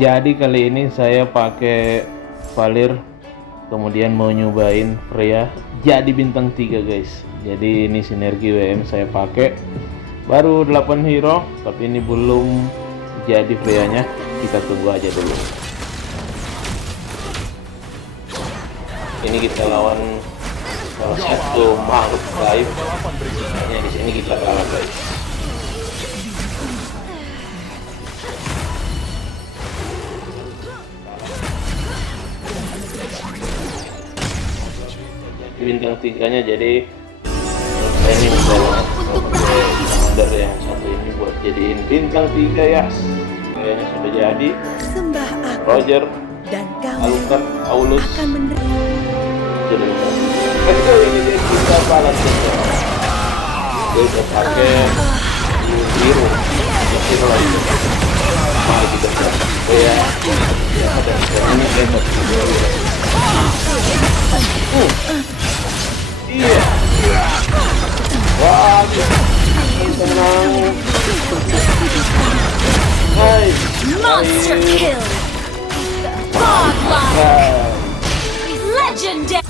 Jadi kali ini saya pakai Valir, kemudian mau nyobain Freya jadi bintang 3 guys. Jadi ini sinergi WM saya pakai. Baru 8 hero, tapi ini belum jadi Freya-nya. Kita tunggu aja dulu. Ini kita lawan salah satu makhluk gaib. Hanya di sini kita kalah guys. Bintang 3-nya, jadi saya ini bisa commander yang satu ini buat jadiin bintang 3 ya. Kayaknya sudah jadi. Sembah aku Roger, dan kamu Alucard, Aulus. akan menerima. Let's go, ini dia kita balas ya. Kita pakai biru lagi. Mari kita coba ya. Ada ini hebat. Iya. Wah, tenang. Hai. Monster kill! Godlike! Legendary!